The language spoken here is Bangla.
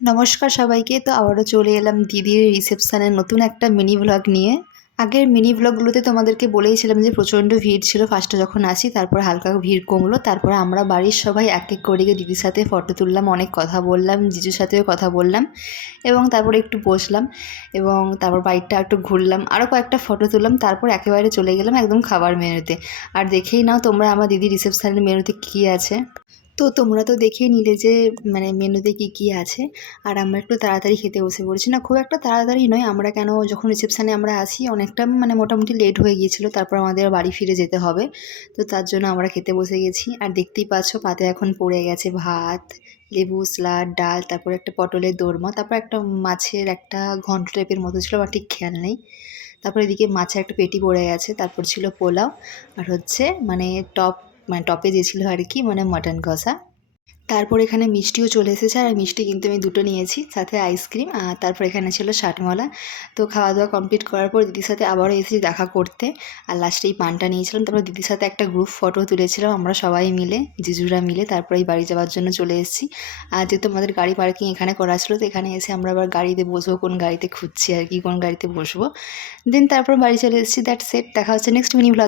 নমস্কার সবাইকে। তো আবারও চলে এলাম দিদির রিসেপশনের নতুন একটা মিনি ভ্লগ নিয়ে। আগের মিনি ভ্লগগুলোতে তোমাদেরকে বলেইছিলাম যে প্রচণ্ড ভিড় ছিল ফার্স্টে যখন আসি, তারপরে হালকা ভিড় কমলো। তারপরে আমরা বাড়ির সবাই এক এক করে গিয়ে দিদির সাথে ফটো তুললাম, অনেক কথা বললাম, জিজুর সাথেও কথা বললাম এবং তারপরে একটু বসলাম এবং তারপর বাড়িটা একটু ঘুরলাম, আরও কয়েকটা ফটো তুললাম। তারপর একেবারে চলে গেলাম একদম খাবার মেনুতে। আর দেখেই নাও তোমরা আমার দিদির রিসেপশনের মেনুতে কী আছে। তো তোমরা তো দেখেই নিলে যে মেনুতে কী কী আছে। আর আমরা একটু তাড়াতাড়ি খেতে বসে পড়েছি, না খুব একটা তাড়াতাড়ি নয়, আমরা কেন যখন রিসেপশানে আমরা আসি অনেকটা মোটামুটি লেট হয়ে গিয়েছিলো, তারপর আমাদের বাড়ি ফিরে যেতে হবে। তো তার জন্য আমরা খেতে বসে গেছি। আর দেখতেই পাচ্ছ পাতে এখন পড়ে গেছে ভাত, লেবু, স্যালাড, ডাল, তারপরে একটা পটলের দোরমা, তারপর একটা মাছের একটা ঘন্ট টাইপের মতো ছিল, আমার ঠিক খেয়াল নেই। তারপর এদিকে মাছের একটা পেটি পড়ে গেছে, তারপর ছিল পোলাও আর হচ্ছে টপ টপে যে ছিল আর কি মাটন কষা। তারপর এখানে মিষ্টিও চলে এসেছে, আর মিষ্টি কিন্তু আমি দুটো নিয়েছি, সাথে আইসক্রিম। আর তারপর এখানে ছিল শাঁটমলা। তো খাওয়া দাওয়া কমপ্লিট করার পর দিদির সাথে আবারও এসেছি দেখা করতে। আর লাস্টে এই পানটা নিয়েছিলাম। তারপর দিদির সাথে একটা গ্রুপ ফটো তুলেছিলাম আমরা সবাই মিলে, জিজুরা মিলে। তারপর এই বাড়ি যাওয়ার জন্য চলে এসেছি। আর যেহেতু আমাদের গাড়ি পার্কিং এখানে করা ছিল, তো এখানে এসে আমরা আবার গাড়িতে বসবো, কোন গাড়িতে খুঁজছি আর কি, কোন গাড়িতে বসবো। দেন তারপর বাড়ি চলে এসেছি। That's it. দেখা হচ্ছে নেক্সট মিনি ব্লগ।